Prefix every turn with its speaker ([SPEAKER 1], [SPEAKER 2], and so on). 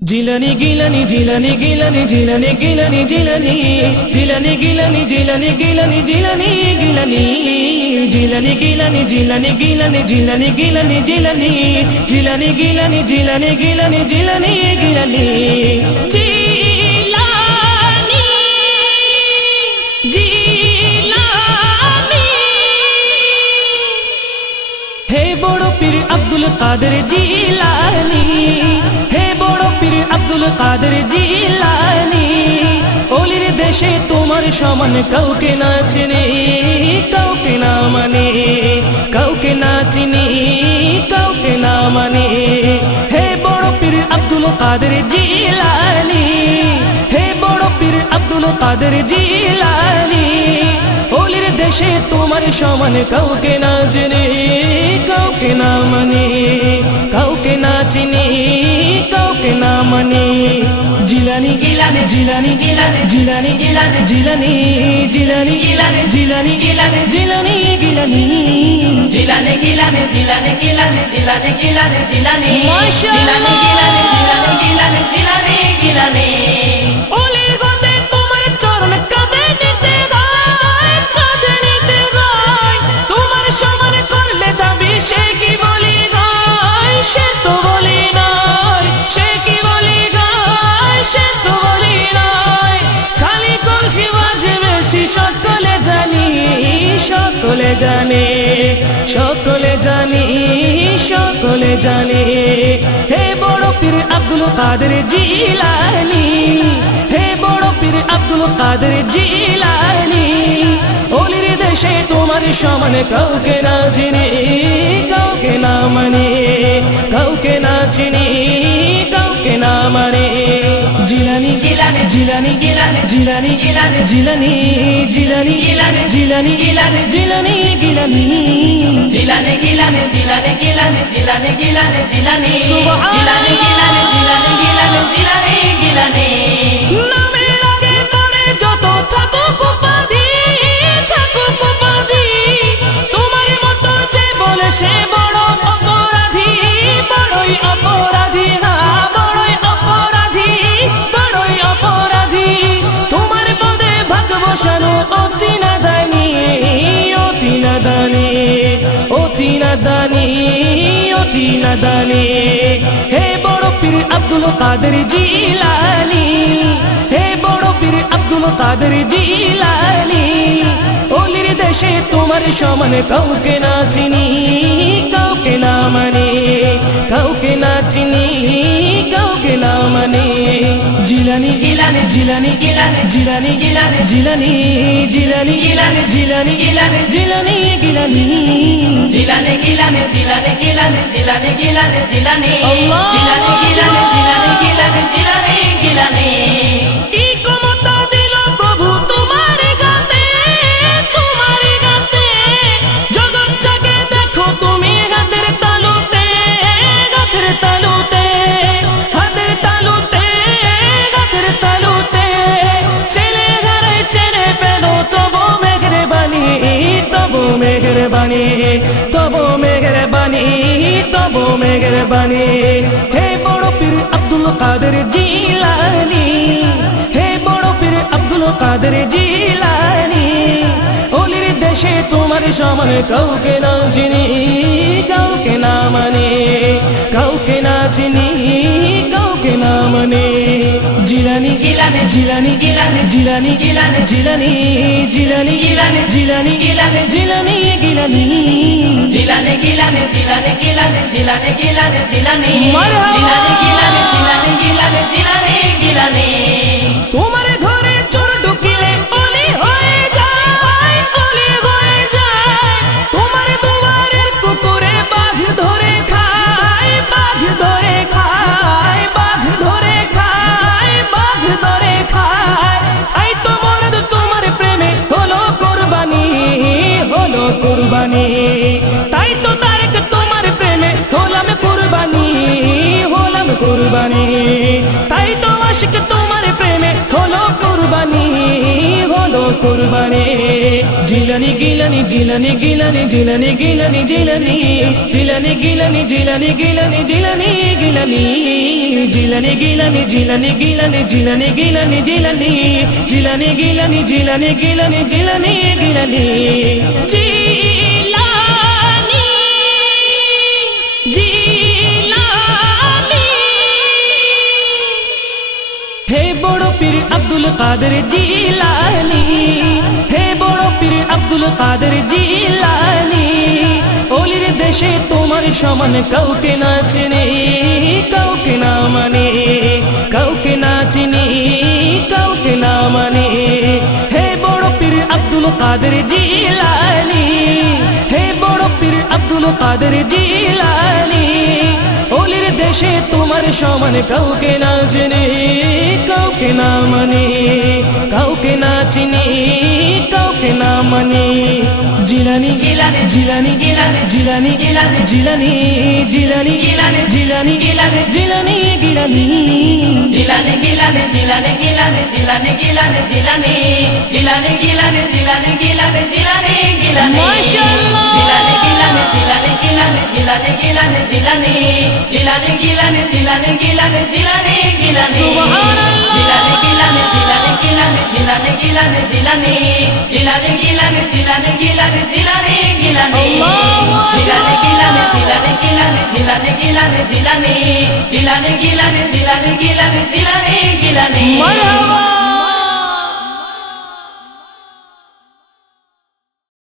[SPEAKER 1] জিলানি গিলানি জিলানি গিলানি জিলানি গিলানি জিলানি জিলানি গিলানি জিলানি গিলানি জিলানি গিলানি জিলানি গিলানি জিলানি গিলানি জিলানি গিলানি জিলানি জিলানি গিলানি জিলানি গিলানি জিলানি গিলানি জিলানি জিলানি হে বড় পীর আব্দুল কাদের জিলানি হে বড় পীর আব্দুল কাদের জিলানি। ওলির দেশে তোমার সমান কাউকে না চিনি, কাউকে না মানে কাউকে না চিনি, কাউকে না মানে। হে বড় পীর আব্দুল কাদের জিলানি, হে বড় পীর আব্দুল কাদের জিলানি। দেশে তোমার সমান কাউকে না চিনি কাউকে না মানে কাউকে না চিনি কাউকে না মানে জিলানি
[SPEAKER 2] জিলানি,
[SPEAKER 1] জিলানি
[SPEAKER 2] জিলানি,
[SPEAKER 1] জিলানি
[SPEAKER 2] জিলানি,
[SPEAKER 1] জিলানি জিলানি
[SPEAKER 2] জিলানি,
[SPEAKER 1] জিলানি
[SPEAKER 2] জিলানি,
[SPEAKER 1] জিলানি গিলানি
[SPEAKER 2] জিলানে গিলানে জিলানে গিলানে জিলানে গিলানে জিলানে। জিলানে গিলানে
[SPEAKER 1] জানে, সকলে জানি, সকলে জানে। হে বড় পীর আব্দুল কাদের জিলানি, হে বড় পীর আব্দুল কাদের জিলানি ওলির দেশে তোমার সমান কাউকে না চিনি, কাউকে না মানে কাউকে না চিনি, কাউকে না মানে। জিলানি
[SPEAKER 2] জিলানি,
[SPEAKER 1] জিলানি
[SPEAKER 2] জিলানি,
[SPEAKER 1] জিলানি
[SPEAKER 2] জিলানি,
[SPEAKER 1] জিলানি জিলানি
[SPEAKER 2] জিলানি,
[SPEAKER 1] জিলানি
[SPEAKER 2] জিলানি,
[SPEAKER 1] জিলানি গিলানি
[SPEAKER 2] জিলানি গিলানে জিলানি গিলানে জিলানি জিলানি জিলানে
[SPEAKER 1] জিলানি
[SPEAKER 2] জিলানে জিলানি জিলানে গিলানে জিলানে গিলানে
[SPEAKER 1] না দানি হে বড় পীর আব্দুল কাদের জিলানি হে বড় পীর আব্দুল কাদের জিলানি ওলির দেশে তোমার সমান কাউকে না চিনি কাউকে না মানে কাউকে না চিনি কাউকে না মানে জিলানি
[SPEAKER 2] জিলানি,
[SPEAKER 1] জিলানি
[SPEAKER 2] জিলানি,
[SPEAKER 1] জিলানি
[SPEAKER 2] জিলানি,
[SPEAKER 1] জিলানি জিলানি
[SPEAKER 2] জিলানি,
[SPEAKER 1] জিলানি
[SPEAKER 2] জিলানি,
[SPEAKER 1] জিলানি গিলানি
[SPEAKER 2] জিলানে গিলানে জিলানে গিলানে জিলানে গিলানে জিলানে। জিলানে গিলানে জিলানে গিলানে জিলানে গিলানে
[SPEAKER 1] বাণী। বাণী তবু মেঘের বাণী হে বড় পীর আব্দুল কাদের জিলানি হে বড় পীর আব্দুল কাদের জিলানি ওলির দেশে তোমার সমান কাউকে না চিনি কাউকে না মানে কাউকে না চিনি কাউকে না মানে জিলানি
[SPEAKER 2] জিলানি,
[SPEAKER 1] জিলানি
[SPEAKER 2] জিলানি,
[SPEAKER 1] জিলানি
[SPEAKER 2] জিলানি,
[SPEAKER 1] জিলানি জিলানি
[SPEAKER 2] জিলানি,
[SPEAKER 1] জিলানি
[SPEAKER 2] জিলানি,
[SPEAKER 1] জিলানি
[SPEAKER 2] জিলানে গিলানে জিলানে জিলানে গিলানে জিলানে গিলানে জিলানে গিলানে।
[SPEAKER 1] তোমার ঘরে চোর ঢুকিলে অলি হয়ে যায় অলি হয়ে যায়। তোমার দুয়ারের কুকুরে বাঘ ধরে খায় বাঘ ধরে খায় বাঘ ধরে খায় বাঘ ধরে খায়। এই তো মরদ তোমার প্রেমে হলো কোরবানি হলো কোরবানি। জিলানি গিলানি জিলানি গিলানি জিলানি গিলানি জিলানি জিলানি গিলানি জিলানি গিলানি জিলানি গিলানি জিলানি গিলানি জিলানি গিলানি জিলানি গিলানি জিলানি জিলানি গিলানি জিলানি গিলানি জিলানি গিলানি জিলানি জিলানি হে বড় পীর আব্দুল কাদের জিলানি কাদের জিলানি। ওলির দেশে তোমার সমান কাউকে না চিনি, কাউকে না মানে কাউকে না চিনি, কাউকে না মানে। হে বড় পীর আব্দুল কাদের জিলানি, হে বড় পীর আব্দুল কাদের জিলানি। ওলির দেশে তোমার সমান কাউকে না চিনি, কাউকে না মানে। জিলানি
[SPEAKER 2] জিলানি,
[SPEAKER 1] জিলানি
[SPEAKER 2] জিলানি,
[SPEAKER 1] জিলানি
[SPEAKER 2] জিলানি,
[SPEAKER 1] জিলানি জিলানি
[SPEAKER 2] জিলানি,
[SPEAKER 1] জিলানি
[SPEAKER 2] জিলানি,
[SPEAKER 1] জিলানি গিলানি
[SPEAKER 2] জিলানে গিলানে জিলানে গিলানে জিলানে গিলানে জিলানে জিলানে গিলানে জিলানে গিলানে জিলানে গিলানে
[SPEAKER 1] মাশাআল্লাহ।
[SPEAKER 2] জিলানে গিলানে জিলানে গিলানে জিলানে গিলানে জিলানে জিলানে গিলানে জিলানে গিলানে জিলানে গিলানে জিলানে গিলানে জিলানে জিলানে গিলানে জিলানে গিলানে জিলানে গিলানে
[SPEAKER 1] আল্লাহু আকবার।
[SPEAKER 2] জিলানে গিলানে জিলানে গিলানে জিলানে গিলানে জিলানে জিলানে গিলানে জিলানে